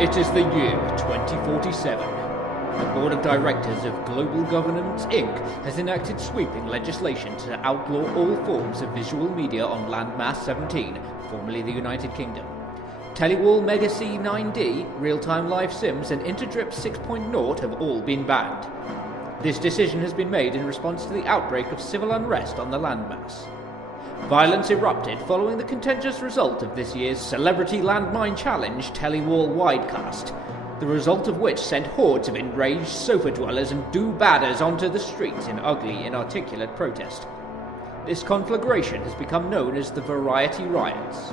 It is the year 2047. The Board of Directors of Global Governance Inc. has enacted sweeping legislation to outlaw all forms of visual media on Landmass 17, formerly the United Kingdom. Telewall Mega C 9D, real-time live sims, and Interdrip 6.0 have all been banned. This decision has been made in response to the outbreak of civil unrest on the landmass. Violence erupted following the contentious result of this year's Celebrity Landmine Challenge Telewall Widecast, the result of which sent hordes of enraged sofa dwellers and do-badders onto the streets in ugly, inarticulate protest. This conflagration has become known as the Variety Riots.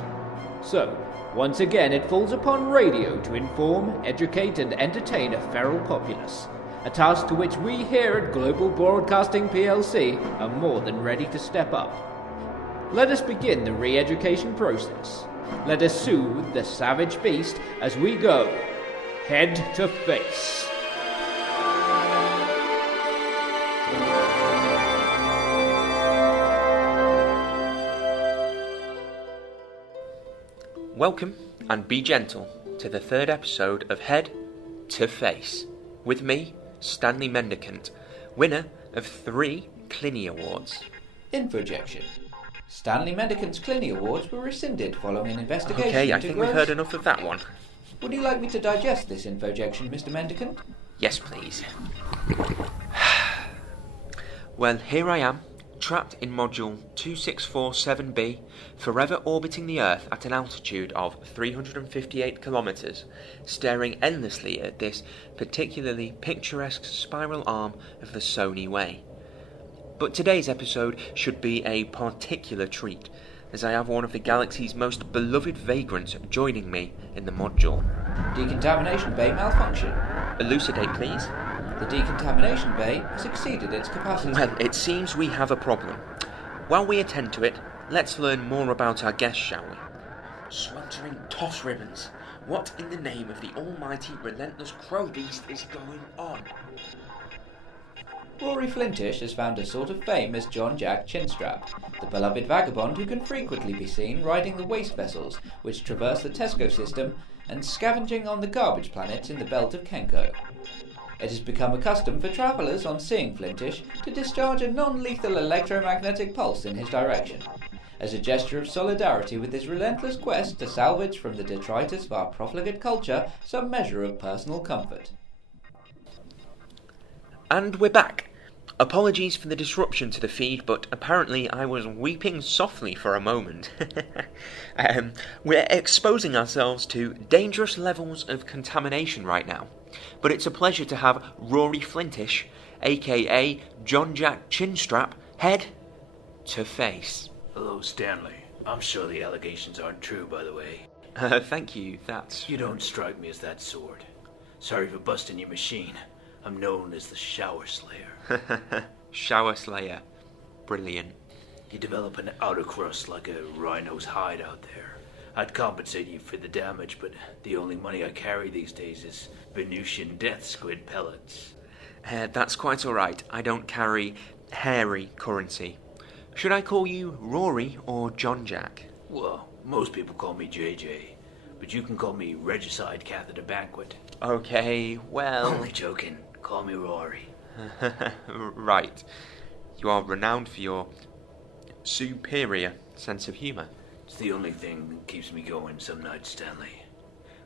So, once again it falls upon radio to inform, educate and entertain a feral populace, a task to which we here at Global Broadcasting plc are more than ready to step up. Let us begin the re-education process. Let us soothe the savage beast as we go head to face. Welcome and be gentle to the third episode of Head to Face, with me, Stanley Mendicant, winner of 3 Clini Awards. Infojection. Stanley Mendicant's Clini Awards were rescinded following an investigation. Okay, I think we've heard enough of that one. Would you like me to digest this infojection, Mr. Mendicant? Yes, please. Well, here I am, trapped in Module 2647B, forever orbiting the Earth at an altitude of 358 kilometres, staring endlessly at this particularly picturesque spiral arm of the Sony Way. But today's episode should be a particular treat, as I have one of the galaxy's most beloved vagrants joining me in the module. Decontamination bay malfunction. Elucidate, please. The decontamination bay has exceeded its capacity. Well, it seems we have a problem. While we attend to it, let's learn more about our guest, shall we? Sweltering toss ribbons. What in the name of the almighty relentless crow beast is going on? Rory Flintish has found a sort of fame as John Jack Chinstrap, the beloved vagabond who can frequently be seen riding the waste vessels which traverse the Tesco system and scavenging on the garbage planets in the belt of Kenko. It has become a custom for travellers on seeing Flintish to discharge a non-lethal electromagnetic pulse in his direction, as a gesture of solidarity with his relentless quest to salvage from the detritus of our profligate culture some measure of personal comfort. And we're back. Apologies for the disruption to the feed, but apparently I was weeping softly for a moment. We're exposing ourselves to dangerous levels of contamination right now, but it's a pleasure to have Rory Flintish, aka John Jack Chinstrap, head to face. Hello, Stanley. I'm sure the allegations aren't true, by the way. Thank you, that's... You don't strike me as that sort. Sorry for busting your machine. I'm known as the Shower Slayer. Shower Slayer. Brilliant. You develop an outer crust like a rhino's hide out there. I'd compensate you for the damage, but the only money I carry these days is Venusian death squid pellets. That's quite alright. I don't carry hairy currency. Should I call you Rory or John Jack? Well, most people call me JJ, but you can call me Regicide Catheter Banquet. Okay, well... Only joking. Call me Rory. Right. You are renowned for your superior sense of humour. It's the only thing that keeps me going some nights, Stanley.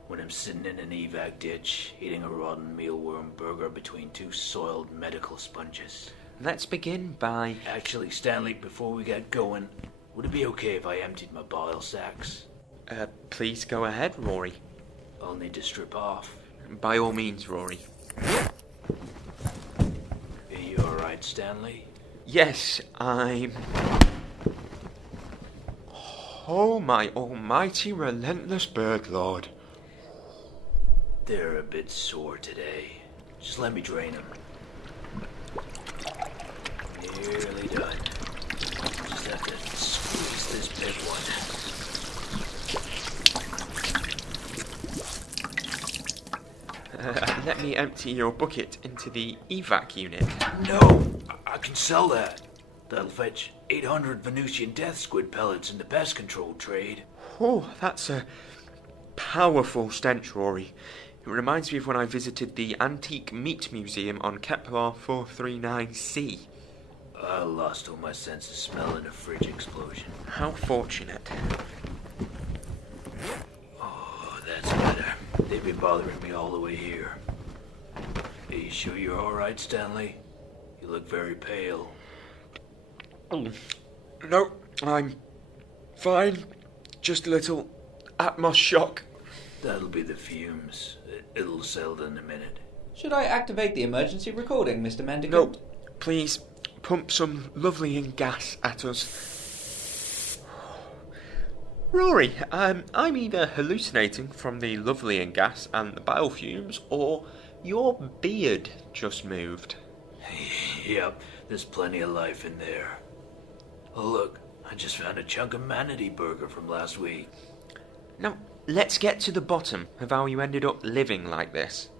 When I'm sitting in an evac ditch, eating a rotten mealworm burger between 2 soiled medical sponges. Let's begin by... Actually, Stanley, before we get going, would it be okay if I emptied my bile sacks? Please go ahead, Rory. I'll need to strip off. By all means, Rory. Are you alright, Stanley? Yes, I'm... Oh, my almighty relentless bird lord. They're a bit sore today. Just let me drain them. Nearly done. Just have to squeeze this big one. Let me empty your bucket into the evac unit. No! I can sell that. That'll fetch 800 Venusian death squid pellets in the pest control trade. Oh, that's a powerful stench, Rory. It reminds me of when I visited the Antique Meat Museum on Kepler 439c. I lost all my sense of smell in a fridge explosion. How fortunate. Oh, that's better. They've been bothering me all the way here. Are you sure you're alright, Stanley? You look very pale. No, I'm fine. Just a little atmos shock. That'll be the fumes. It'll settle in a minute. Should I activate the emergency recording, Mr. Mendicant? No, please pump some lovely gas at us. Rory, I'm either hallucinating from the lovely gas and the biofumes, or your beard just moved. Yep, there's plenty of life in there. Oh, look, I just found a chunk of manatee burger from last week. Now, let's get to the bottom of how you ended up living like this.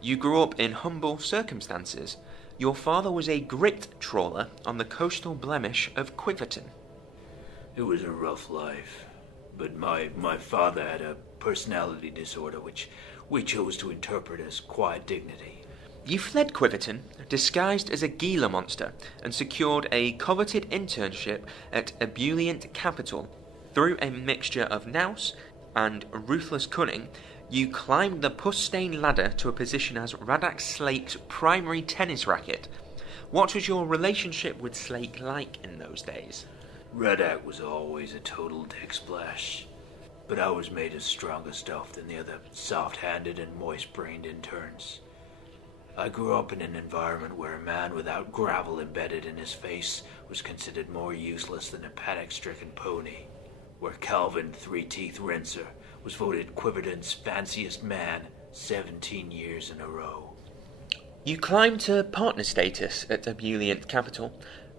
You grew up in humble circumstances. Your father was a grit trawler on the coastal blemish of Quiverton. It was a rough life, but my father had a personality disorder which we chose to interpret as quiet dignity. You fled Quiverton, disguised as a Gila monster, and secured a coveted internship at Ebullient Capital. Through a mixture of nous and ruthless cunning, you climbed the pus-stained ladder to a position as Radak Slake's primary tennis racket. What was your relationship with Slake like in those days? Radak was always a total dick splash, but I was made of stronger stuff than the other soft-handed and moist-brained interns. I grew up in an environment where a man without gravel embedded in his face was considered more useless than a panic-stricken pony, where Calvin Three Teeth Rinser was voted Quiverton's fanciest man 17 years in a row. You climbed to partner status at Ebullient Capital,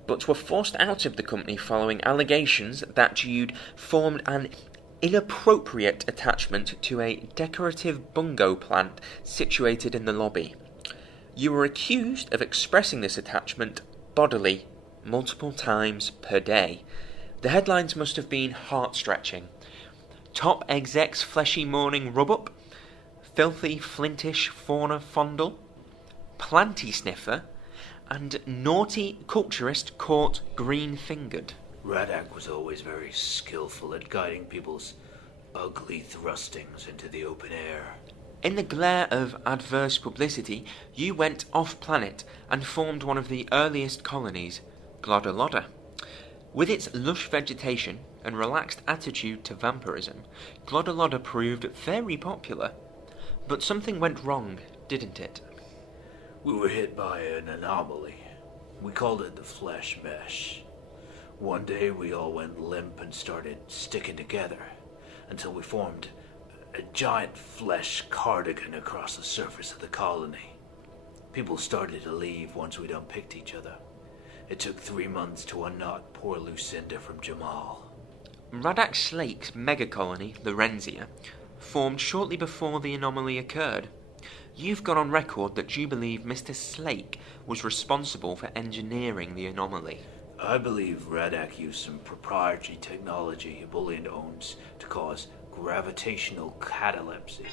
but were forced out of the company following allegations that you'd formed an inappropriate attachment to a decorative bungo plant situated in the lobby. You were accused of expressing this attachment bodily multiple times per day. The headlines must have been heart-stretching. Top exec's fleshy morning rub-up, filthy Flintish fauna fondle, planty sniffer, and naughty culturist caught green-fingered. Radak was always very skillful at guiding people's ugly thrustings into the open air. In the glare of adverse publicity, you went off-planet and formed one of the earliest colonies, Glodaloda. With its lush vegetation and relaxed attitude to vampirism, Glodaloda proved very popular. But something went wrong, didn't it? We were hit by an anomaly. We called it the flesh mesh. One day we all went limp and started sticking together until we formed a giant flesh cardigan across the surface of the colony. People started to leave once we'd unpicked each other. It took 3 months to unknot poor Lucinda from Jamal. Radak Slake's megacolony, Lorenzia, formed shortly before the anomaly occurred. You've got on record that you believe Mr. Slake was responsible for engineering the anomaly. I believe Radak used some proprietary technology Ebullient owns to cause gravitational catalepsy.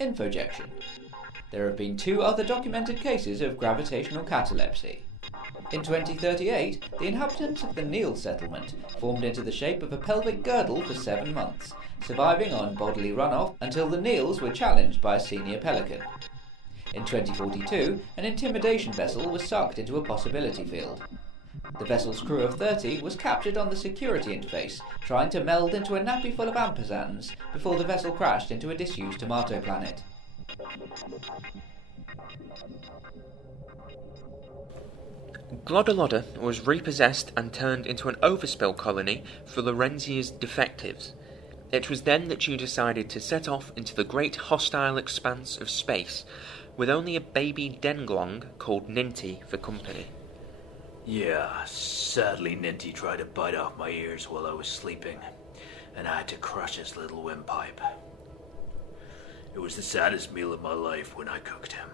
Infojection. There have been 2 other documented cases of gravitational catalepsy. In 2038, the inhabitants of the Neil settlement formed into the shape of a pelvic girdle for 7 months, surviving on bodily runoff until the Neils were challenged by a senior pelican. In 2042, an intimidation vessel was sucked into a possibility field. The vessel's crew of 30 was captured on the security interface, trying to meld into a nappy full of ampersand's before the vessel crashed into a disused tomato planet. Glodaloda was repossessed and turned into an overspill colony for Lorenzia's defectives. It was then that you decided to set off into the great hostile expanse of space, with only a baby denglong called Ninty for company. Yeah, sadly Ninty tried to bite off my ears while I was sleeping, and I had to crush his little windpipe. It was the saddest meal of my life when I cooked him.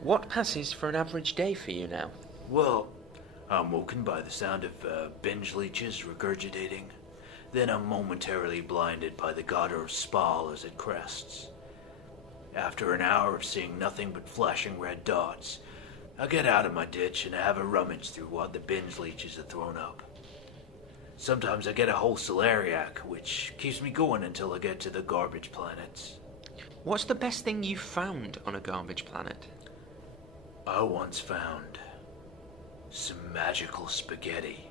What passes for an average day for you now? Well, I'm woken by the sound of binge leeches regurgitating. Then I'm momentarily blinded by the Goddard of Spall as it crests. After an hour of seeing nothing but flashing red dots, I get out of my ditch and have a rummage through what the binge leeches have thrown up. Sometimes I get a whole celeriac, which keeps me going until I get to the garbage planets. What's the best thing you've found on a garbage planet? I once found some magical spaghetti.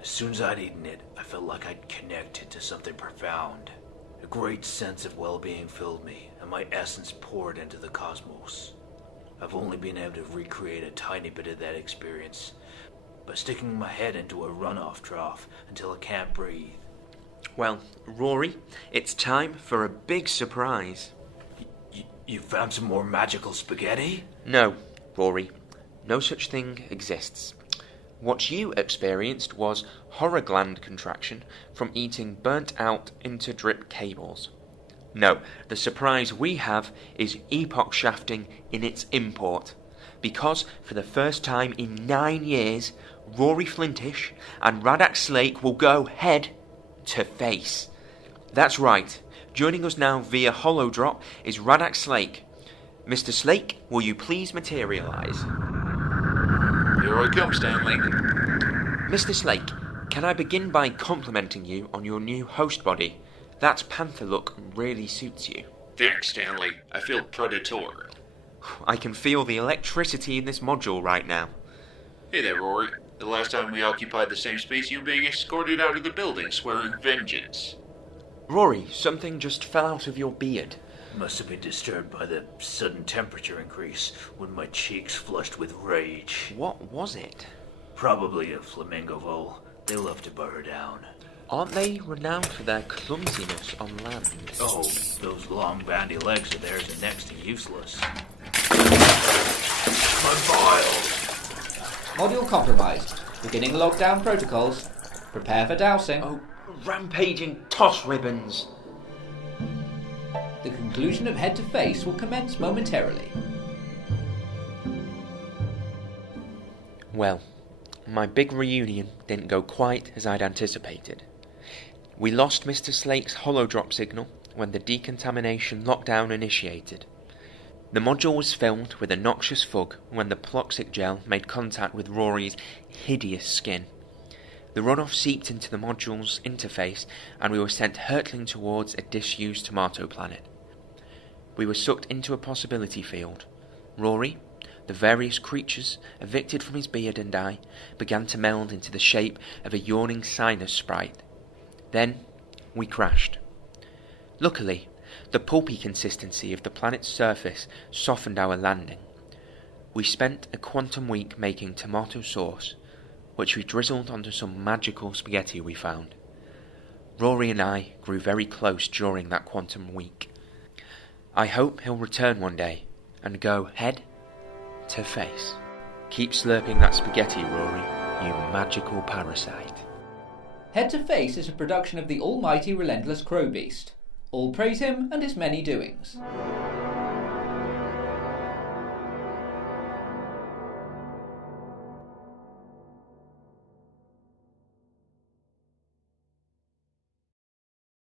As soon as I'd eaten it, I felt like I'd connected to something profound. A great sense of well-being filled me, and my essence poured into the cosmos. I've only been able to recreate a tiny bit of that experience by sticking my head into a runoff trough until I can't breathe. Well, Rory, it's time for a big surprise. You found some more magical spaghetti? No, Rory, no such thing exists. What you experienced was horror gland contraction from eating burnt-out interdrip cables. No, the surprise we have is epoch shafting in its import. Because, for the first time in 9 years, Rory Flintish and Radak Slake will go head to face. That's right. Joining us now via holodrop is Radak Slake. Mr. Slake, will you please materialise? Here I come, Stanley. Mr. Slake, can I begin by complimenting you on your new host body? That panther look really suits you. Thanks, Stanley. I feel predator. I can feel the electricity in this module right now. Hey there, Rory. The last time we occupied the same space, you were being escorted out of the building, swearing vengeance. Rory, something just fell out of your beard. Must have been disturbed by the sudden temperature increase when my cheeks flushed with rage. What was it? Probably a flamingo vole. They love to burrow down. Aren't they renowned for their clumsiness on land? Oh, those long bandy legs of theirs are next to useless. My vials! Module compromised. Beginning lockdown protocols. Prepare for dousing. Oh, rampaging toss ribbons! The conclusion of Head to Face will commence momentarily. Well, my big reunion didn't go quite as I'd anticipated. We lost Mr. Slake's holodrop signal when the decontamination lockdown initiated. The module was filled with a noxious fug when the ploxic gel made contact with Rory's hideous skin. The runoff seeped into the module's interface and we were sent hurtling towards a disused tomato planet. We were sucked into a possibility field. Rory, the various creatures evicted from his beard and I, began to meld into the shape of a yawning sinus sprite. Then we crashed. Luckily, the pulpy consistency of the planet's surface softened our landing. We spent a quantum week making tomato sauce, which we drizzled onto some magical spaghetti we found. Rory and I grew very close during that quantum week. I hope he'll return one day and go head to face. Keep slurping that spaghetti, Rory, you magical parasite. Head to Face is a production of the almighty relentless crow beast. All praise him and his many doings.